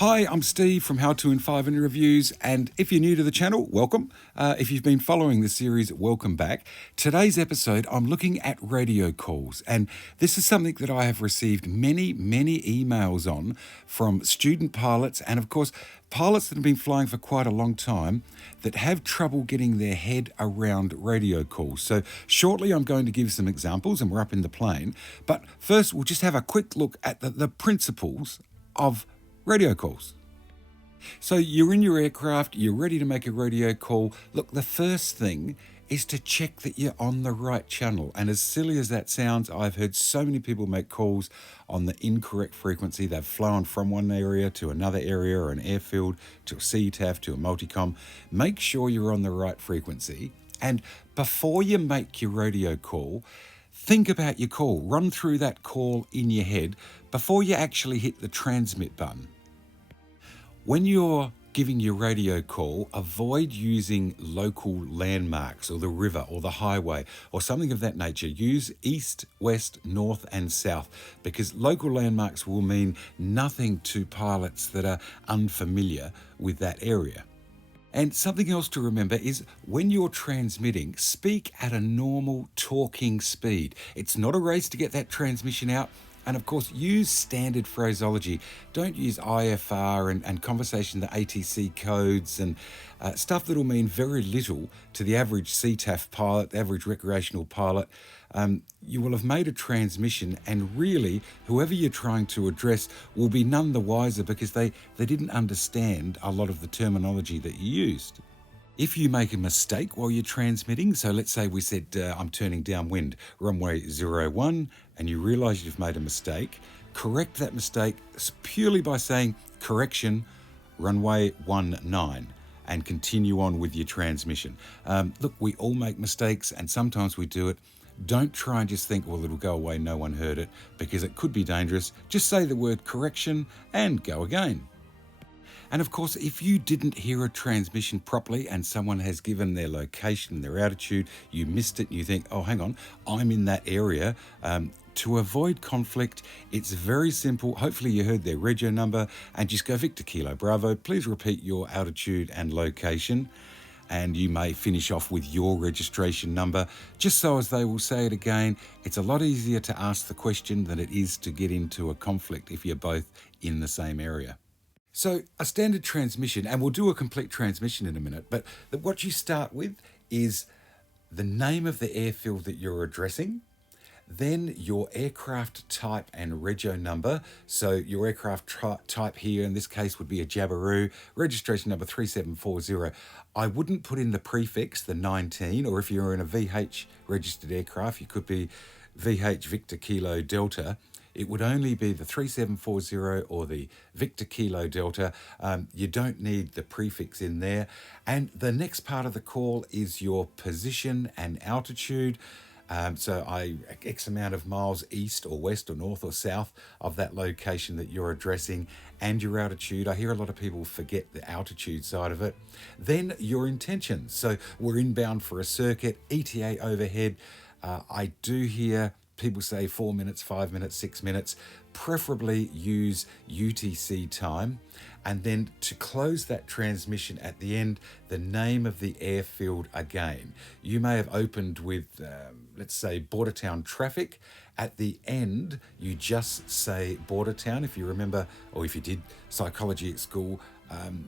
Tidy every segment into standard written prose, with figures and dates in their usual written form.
Hi, I'm Steve from How To in 5 Minute Reviews, and if you're new to the channel, welcome. If you've been following the series, welcome back. Today's episode, I'm looking at radio calls, and this is something that I have received many emails on from student pilots, and of course, pilots that have been flying for quite a long time that have trouble getting their head around radio calls. So shortly, I'm going to give some examples, and we're up in the plane. But first, we'll just have a quick look at the principles of radio calls. So you're in your aircraft, you're ready to make a radio call. Look, the first thing is to check that you're on the right channel. And as silly as that sounds, I've heard so many people make calls on the incorrect frequency. They've flown from one area to another area or an airfield to a CTAF to a multicom. Make sure you're on the right frequency. And before you make your radio call, think about your call. Run through that call in your head before you actually hit the transmit button. When you're giving your radio call, avoid using local landmarks or the river or the highway or something of that nature. Use east, west, north and south, because local landmarks will mean nothing to pilots that are unfamiliar with that area. And something else to remember is when you're transmitting, speak at a normal talking speed. It's not a race to get that transmission out. And of course, use standard phraseology. Don't use IFR and conversation, the ATC codes and stuff that will mean very little to the average CTAF pilot, the average recreational pilot. You will have made a transmission, and really, whoever you're trying to address will be none the wiser because they didn't understand a lot of the terminology that you used. If you make a mistake while you're transmitting, so let's say we said, I'm turning downwind, runway 01, and you realise you've made a mistake, correct that mistake purely by saying, correction, runway 19, and continue on with your transmission. Look, we all make mistakes, and sometimes we do it. Don't try and just think, well, it'll go away, no one heard it, because it could be dangerous. Just say the word correction and go again. And of course, if you didn't hear a transmission properly and someone has given their location, their altitude, you missed it and you think, oh, hang on, I'm in that area. To avoid conflict, it's very simple. Hopefully you heard their rego number and just go Victor Kilo Bravo. Please repeat your altitude and location. And you may finish off with your registration number, just so as they will say it again. It's a lot easier to ask the question than it is to get into a conflict if you're both in the same area. So a standard transmission, and we'll do a complete transmission in a minute, but what you start with is the name of the airfield that you're addressing, then your aircraft type and rego number. So your aircraft type here in this case would be a Jabiru, registration number 3740. I wouldn't put in the prefix, the 19, or if you're in a VH registered aircraft, you could be VH Victor Kilo Delta. It would only be the 3740 or the Victor Kilo Delta. You don't need the prefix in there. And the next part of the call is your position and altitude. So X amount of miles east or west or north or south of that location that you're addressing, and your altitude. I hear a lot of people forget the altitude side of it. Then your intentions. So we're inbound for a circuit, ETA overhead. I do hear people say 4 minutes, 5 minutes, 6 minutes. Preferably use UTC time. And then to close that transmission at the end, the name of the airfield again. You may have opened with, let's say, Bordertown traffic. At the end, you just say Bordertown. If you remember, or if you did psychology at school,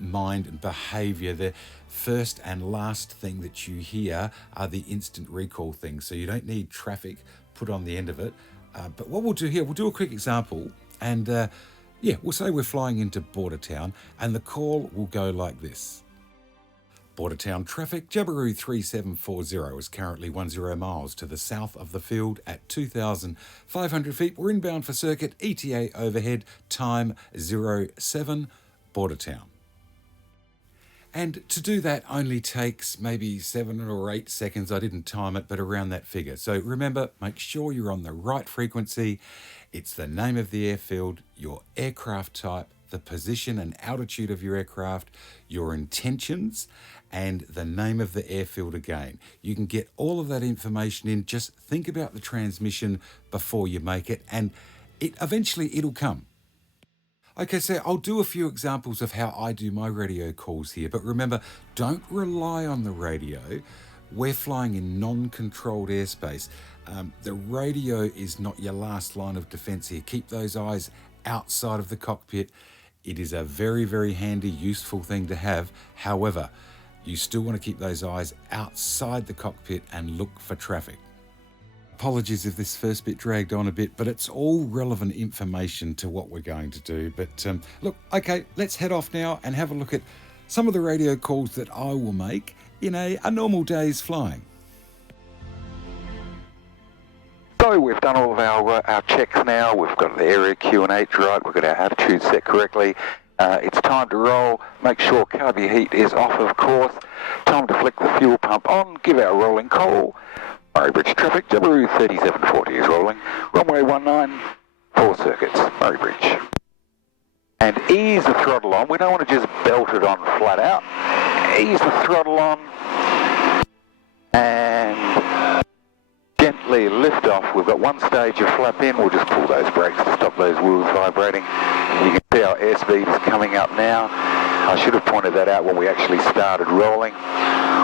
mind and behaviour, the first and last thing that you hear are the instant recall things. So you don't need traffic put on the end of it. But what we'll do here, we'll do a quick example, and we'll say we're flying into Bordertown, and the call will go like this. Bordertown traffic, Jabiru 3740 is currently 10 miles to the south of the field at 2,500 feet. We're inbound for circuit, ETA overhead, time 07, Bordertown. And to do that only takes maybe 7 or 8 seconds. I didn't time it, but around that figure. So remember, make sure you're on the right frequency. It's the name of the airfield, your aircraft type, the position and altitude of your aircraft, your intentions, and the name of the airfield again. You can get all of that information in. Just think about the transmission before you make it, and eventually it'll come. Okay, so I'll do a few examples of how I do my radio calls here, but remember, don't rely on the radio. We're flying in non-controlled airspace. The radio is not your last line of defense here. Keep those eyes outside of the cockpit. It is a very, very handy, useful thing to have. However, you still want to keep those eyes outside the cockpit and look for traffic. Apologies if this first bit dragged on a bit, but it's all relevant information to what we're going to do. But look, okay, let's head off now and have a look at some of the radio calls that I will make in a normal day's flying. So we've done all of our checks now. We've got the area QNH right. We've got our attitude set correctly. It's time to roll. Make sure carby heat is off, of course. Time to flick the fuel pump on. Give our rolling call. Murray Bridge traffic, Jabiru 3740 is rolling. Runway 19, 4 circuits, Murray Bridge. And ease the throttle on. We don't want to just belt it on flat out. Ease the throttle on. And gently lift off. We've got one stage of flap in. We'll just pull those brakes to stop those wheels vibrating. You can see our airspeed is coming up now. I should have pointed that out when we actually started rolling.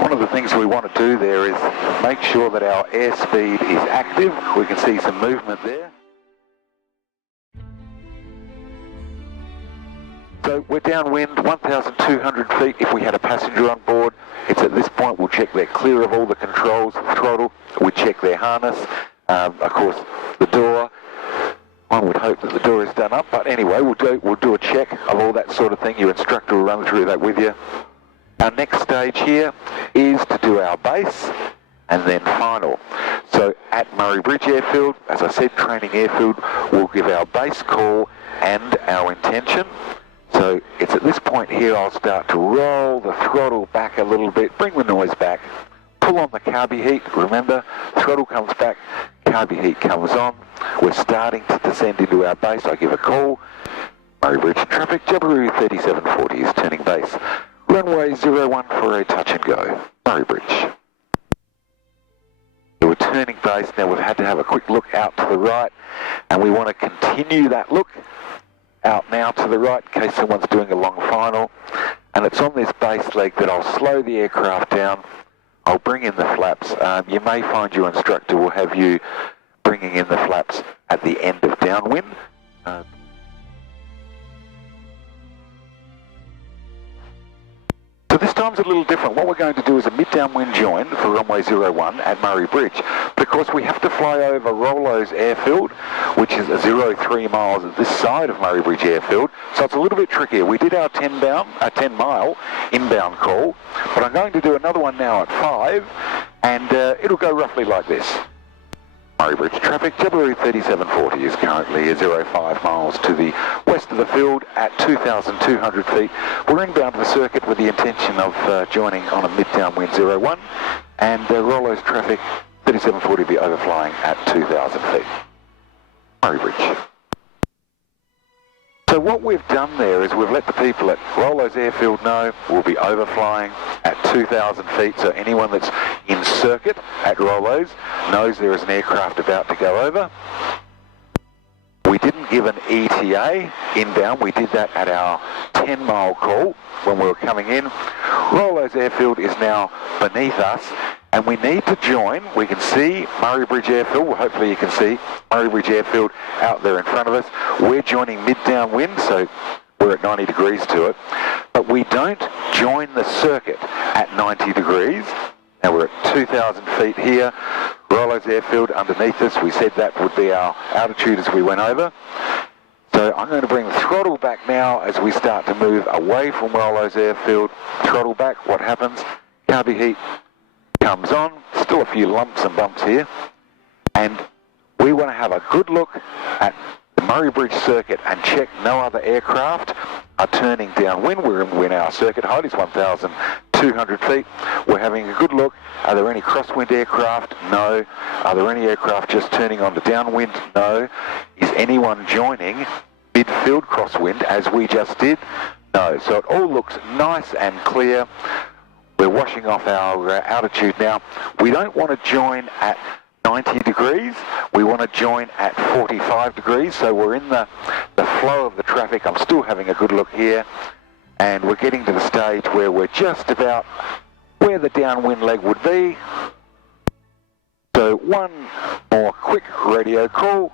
One of the things we want to do there is make sure that our airspeed is active. We can see some movement there. So we're downwind, 1,200 feet. If we had a passenger on board, it's at this point we'll check they're clear of all the controls, the throttle. We check their harness, of course the door. One would hope that the door is done up, but anyway, we'll do a check of all that sort of thing. Your instructor will run through that with you. Our next stage here is to do our base and then final. So at Murray Bridge Airfield, as I said, training airfield, we'll give our base call and our intention. So it's at this point here I'll start to roll the throttle back a little bit, bring the noise back, pull on the carby heat. Remember, throttle comes back, carby heat comes on. We're starting to descend into our base. I give a call. Murray Bridge traffic, Jabiru 3740 is turning base. Runway 01 for a touch and go. Murray Bridge. We're turning base. Now we've had to have a quick look out to the right, and we want to continue that look out now to the right in case someone's doing a long final. And it's on this base leg that I'll slow the aircraft down. I'll bring in the flaps. You may find your instructor will have you bringing in the flaps at the end of downwind. So this time's a little different. What we're going to do is a mid-downwind join for runway 01 at Murray Bridge, because we have to fly over Rollo's airfield, which is 03 miles at this side of Murray Bridge Airfield. So it's a little bit trickier. We did our 10-mile inbound call, but I'm going to do another one now at 5, and it'll go roughly like this. Murray Bridge traffic, Jabiru 3740 is currently 05 miles to the west of the field at 2,200 feet. We're inbound to the circuit with the intention of joining on a mid-downwind 01, and Rollo's traffic 3740 will be overflying at 2,000 feet. Murray Bridge. So what we've done there is we've let the people at Rollo's airfield know we'll be overflying at 2,000 feet, so anyone that's in circuit at Rollo's knows there is an aircraft about to go over. We didn't give an ETA inbound, we did that at our 10-mile call when we were coming in. Rollo's airfield is now beneath us, and we need to join. We can see Murray Bridge Airfield. Well, hopefully you can see Murray Bridge Airfield out there in front of us. We're joining mid-downwind, so we're at 90 degrees to it. But we don't join the circuit at 90 degrees. Now we're at 2,000 feet here. Rollo's airfield underneath us. We said that would be our altitude as we went over. So I'm going to bring the throttle back now as we start to move away from Rollo's airfield. Throttle back. What happens? Carby heat comes on. Still a few lumps and bumps here. And we want to have a good look at the Murray Bridge circuit and check no other aircraft are turning downwind. We're in our circuit height is 1,200 feet. We're having a good look. Are there any crosswind aircraft? No. Are there any aircraft just turning onto downwind? No. Is anyone joining midfield crosswind as we just did? No. So it all looks nice and clear. We're washing off our altitude now. We don't want to join at 90 degrees. We want to join at 45 degrees, so we're in the flow of the traffic. I'm still having a good look here, and we're getting to the stage where we're just about where the downwind leg would be. So one more quick radio call.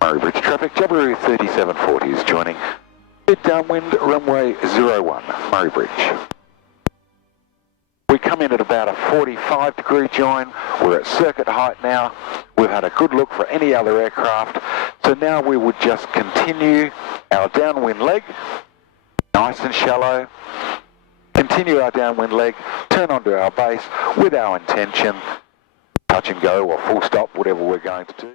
Murray Bridge traffic, Jabiru 3740 is joining. Mid-downwind, runway 01, Murray Bridge. We come in at about a 45 degree join. We're at circuit height now. We've had a good look for any other aircraft. So now we would just continue our downwind leg, nice and shallow. Continue our downwind leg, turn onto our base with our intention, touch and go or full stop, whatever we're going to do.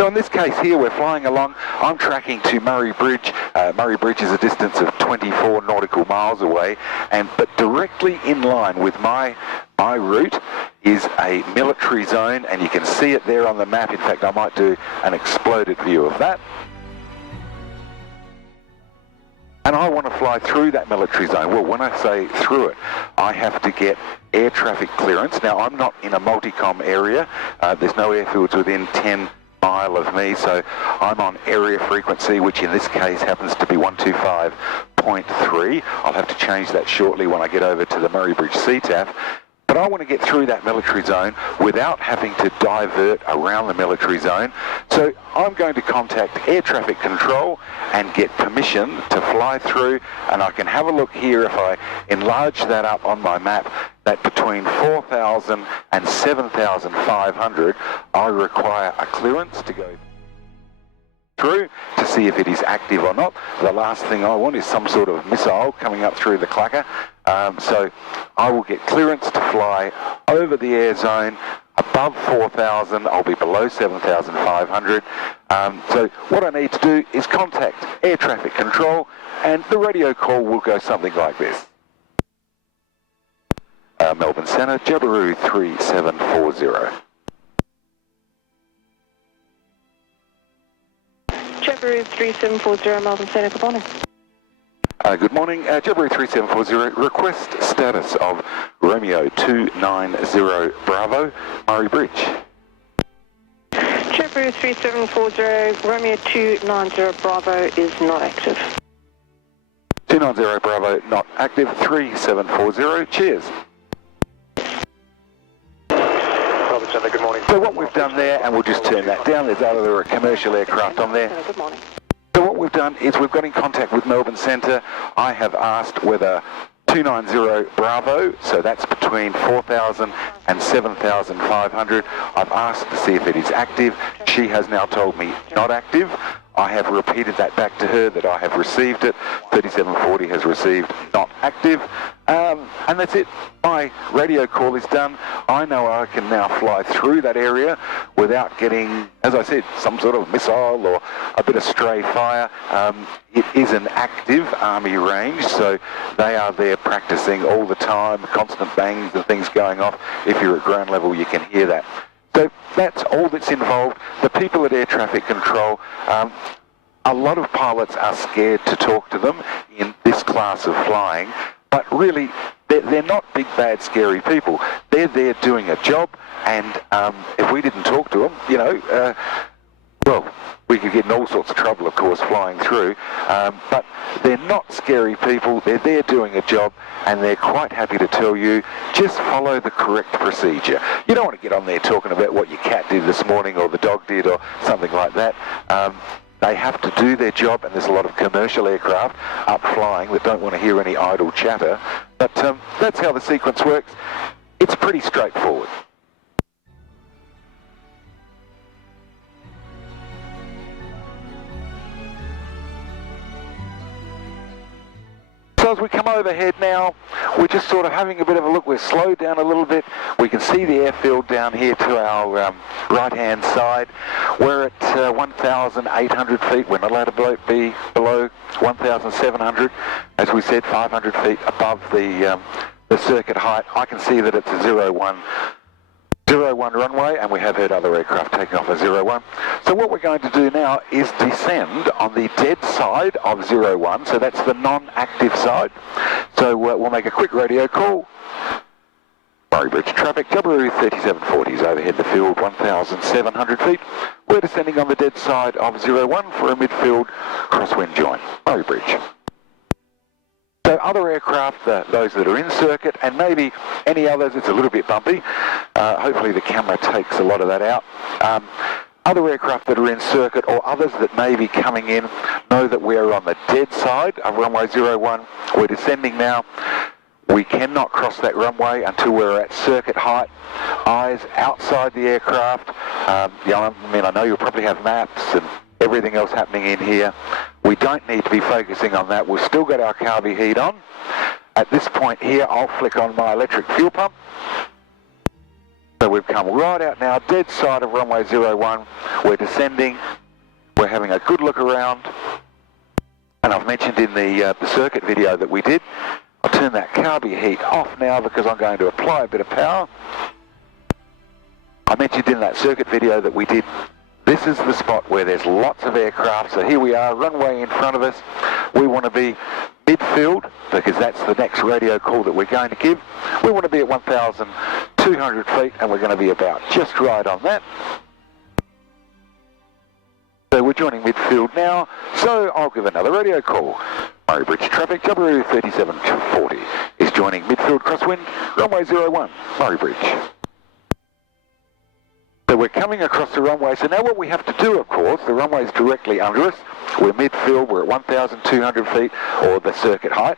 So in this case here, we're flying along. I'm tracking to Murray Bridge. Murray Bridge is a distance of 24 nautical miles away, but directly in line with my route is a military zone, and you can see it there on the map. In fact, I might do an exploded view of that. And I want to fly through that military zone. Well, when I say through it, I have to get air traffic clearance. Now, I'm not in a multicom area. There's no airfields within 10 mile of me, so I'm on area frequency, which in this case happens to be 125.3. I'll have to change that shortly when I get over to the Murray Bridge CTAF. But I want to get through that military zone without having to divert around the military zone. So I'm going to contact air traffic control and get permission to fly through, and I can have a look here if I enlarge that up on my map, that between 4,000 and 7,500 I require a clearance to go through to see if it is active or not. The last thing I want is some sort of missile coming up through the clacker. So I will get clearance to fly over the air zone above 4,000. I'll be below 7,500. So what I need to do is contact air traffic control, and the radio call will go something like this. Melbourne Centre, Jabiru 3740. Jabiru 3740, Melbourne Centre, good morning. Good morning, Jabiru 3740, request status of Romeo 290 Bravo, Murray Bridge. Jabiru 3740, Romeo 290 Bravo is not active. 290 Bravo not active, 3740, cheers. Good morning. So what we've done there, and we'll just turn that down, there's other commercial aircraft on there. Good morning. So what we've done is we've got in contact with Melbourne Centre. I have asked whether 290 Bravo, so that's between 4,000 and 7,500. I've asked to see if it is active. She has now told me not active. I have repeated that back to her that I have received it. 3740 has received not active. And that's it. My radio call is done. I know I can now fly through that area without getting, as I said, some sort of missile or a bit of stray fire. It is an active Army range, so they are there practicing all the time, constant bangs and things going off. If you're at ground level, you can hear that. So that's all that's involved. The people at Air Traffic Control, a lot of pilots are scared to talk to them in this class of flying, but really they're not big, bad, scary people. They're there doing a job, and if we didn't talk to them, you know, well, we could get in all sorts of trouble, of course, flying through, but they're not scary people. They're there doing a job, and they're quite happy to tell you, just follow the correct procedure. You don't want to get on there talking about what your cat did this morning or the dog did or something like that. They have to do their job, and there's a lot of commercial aircraft up flying that don't want to hear any idle chatter. But that's how the sequence works. It's pretty straightforward. So as we come overhead now, we're just sort of having a bit of a look. We're slowed down a little bit. We can see the airfield down here to our right-hand side. We're at 1,800 feet. We're not allowed to be below 1,700. As we said, 500 feet above the circuit height. I can see that it's a 01 01 runway, and we have heard other aircraft taking off at 01. So what we're going to do now is descend on the dead side of 01, so that's the non-active side. So we'll make a quick radio call. Murray Bridge traffic, Jabiru 3740 is overhead the field, 1,700 feet. We're descending on the dead side of 01 for a midfield crosswind join. Murray Bridge. So other aircraft, those that are in circuit, and maybe any others, it's a little bit bumpy. Hopefully the camera takes a lot of that out. Other aircraft that are in circuit or others that may be coming in know that we're on the dead side of runway 01. We're descending now. We cannot cross that runway until we're at circuit height, eyes outside the aircraft. I know you'll probably have maps and everything else happening in here. We don't need to be focusing on that. We've still got our carby heat on. At this point here, I'll flick on my electric fuel pump. So we've come right out now, dead side of runway 01. We're descending. We're having a good look around. And I've mentioned in the circuit video that we did, I'll turn that carby heat off now because I'm going to apply a bit of power. I mentioned in that circuit video that we did, this is the spot where there's lots of aircraft. So here we are, runway in front of us. We want to be midfield because that's the next radio call that we're going to give. We want to be at 1,200 feet and we're going to be about just right on that. So we're joining midfield now, so I'll give another radio call. Murray Bridge traffic, Jabiru 3740 is joining midfield crosswind, runway 01, Murray Bridge. So we're coming across the runway, so now what we have to do, of course, the runway's directly under us. We're midfield, we're at 1,200 feet, or the circuit height.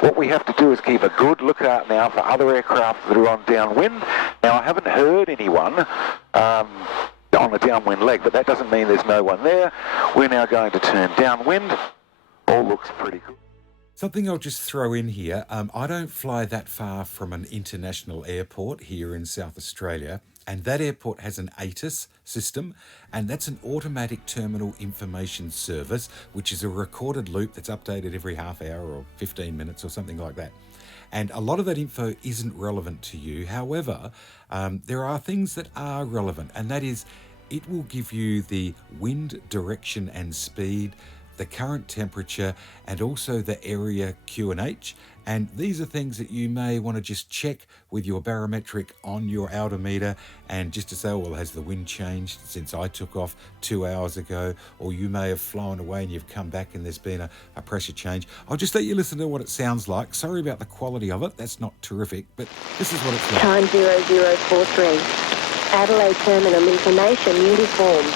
What we have to do is keep a good look out now for other aircraft that are on downwind. Now, I haven't heard anyone on the downwind leg, but that doesn't mean there's no one there. We're now going to turn downwind. All looks pretty good. Something I'll just throw in here, I don't fly that far from an international airport here in South Australia, and that airport has an ATIS system, and that's an automatic terminal information service, which is a recorded loop that's updated every half hour or 15 minutes or something like that. And a lot of that info isn't relevant to you. However, there are things that are relevant, and that is it will give you the wind direction and speed, the current temperature, and also the area QNH. And these are things that you may want to just check with your barometric on your altimeter, and just to say, oh, well, has the wind changed since I took off 2 hours ago? Or you may have flown away and you've come back and there's been a pressure change. I'll just let you listen to what it sounds like. Sorry about the quality of it. That's not terrific, but this is what it's like. Time 0043. Adelaide Terminal Information Uniform.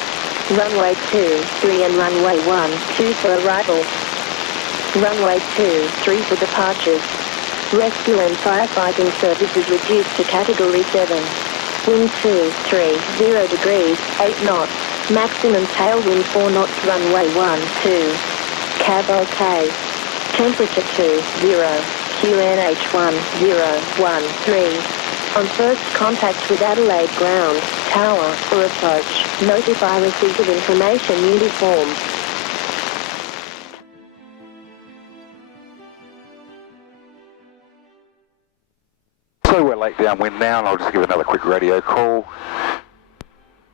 Runway 23 and runway 12 for arrival. Runway 23 for departures. Rescue and firefighting services reduced to Category 7. Wind 230 degrees, 8 knots. Maximum tailwind 4 knots. Runway 12. Cab OK. Temperature 20. QNH 1013. On first contact with Adelaide Ground, Tower, or approach, notify receipt of information uniform. So we're late downwind now, and I'll just give another quick radio call.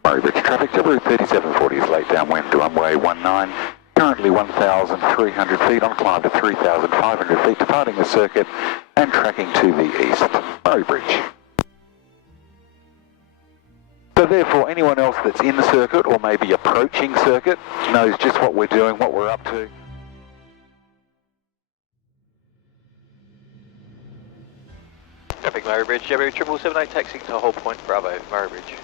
Murray Bridge traffic, Jabiru 3740 is late downwind to runway 19. Currently 1,300 feet on climb to 3,500 feet, departing the circuit and tracking to the east. Murray Bridge. So therefore, anyone else that's in the circuit or maybe approaching circuit knows just what we're doing, what we're up to. Traffic Murray Bridge, Jabiru 7778 taxiing to Whole Point Bravo, Murray Bridge.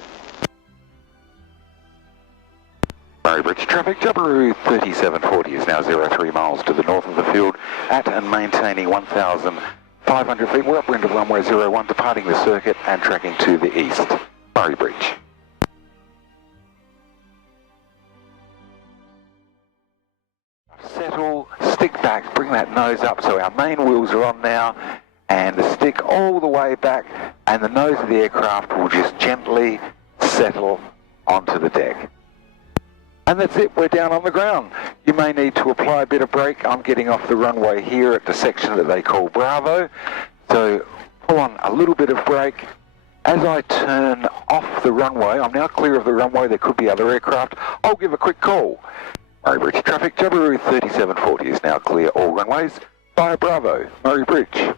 Murray Bridge traffic, Jabiru 3740 is now 03 miles to the north of the field at and maintaining 1,500 feet. We're upwind of runway 01, departing the circuit and tracking to the east. Murray Bridge. Settle, stick back, bring that nose up so our main wheels are on now, and the stick all the way back, and the nose of the aircraft will just gently settle onto the deck. And that's it, we're down on the ground. You may need to apply a bit of brake. I'm getting off the runway here at the section that they call Bravo. So pull on a little bit of brake, As I turn off the runway, I'm now clear of the runway, there could be other aircraft, I'll give a quick call. Murray Bridge traffic, Jabiru 3740 is now clear all runways. Via Bravo, Murray Bridge.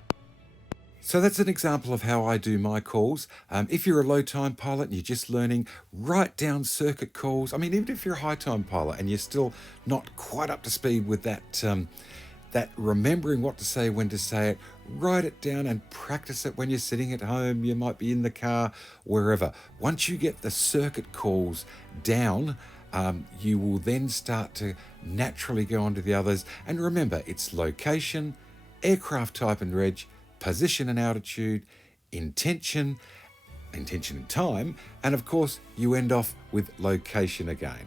So that's an example of how I do my calls. If you're a low-time pilot and you're just learning, write down circuit calls. I mean, even if you're a high-time pilot and you're still not quite up to speed with that remembering what to say, when to say it, write it down and practice it when you're sitting at home. You might be in the car, wherever. Once you get the circuit calls down, you will then start to naturally go on to the others. And remember, it's location, aircraft type and reg, position and altitude, intention and time, and of course you end off with location again.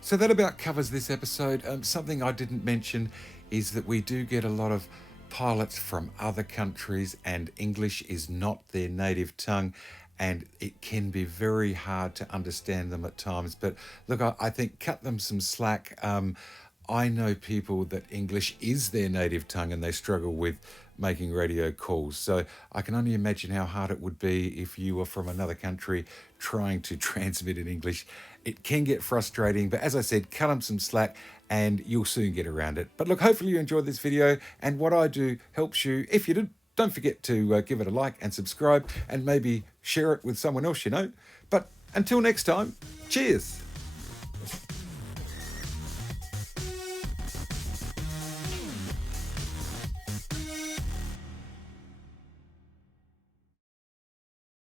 So that about covers this episode. Something I didn't mention is that we do get a lot of pilots from other countries and English is not their native tongue, and it can be very hard to understand them at times. But look, I think cut them some slack. I know people that English is their native tongue and they struggle with making radio calls. So I can only imagine how hard it would be if you were from another country trying to transmit in English. It can get frustrating, but as I said, cut them some slack and you'll soon get around it. But look, hopefully you enjoyed this video, and what I do helps you. If you did, don't forget to give it a like and subscribe, and maybe share it with someone else you know. But until next time, cheers.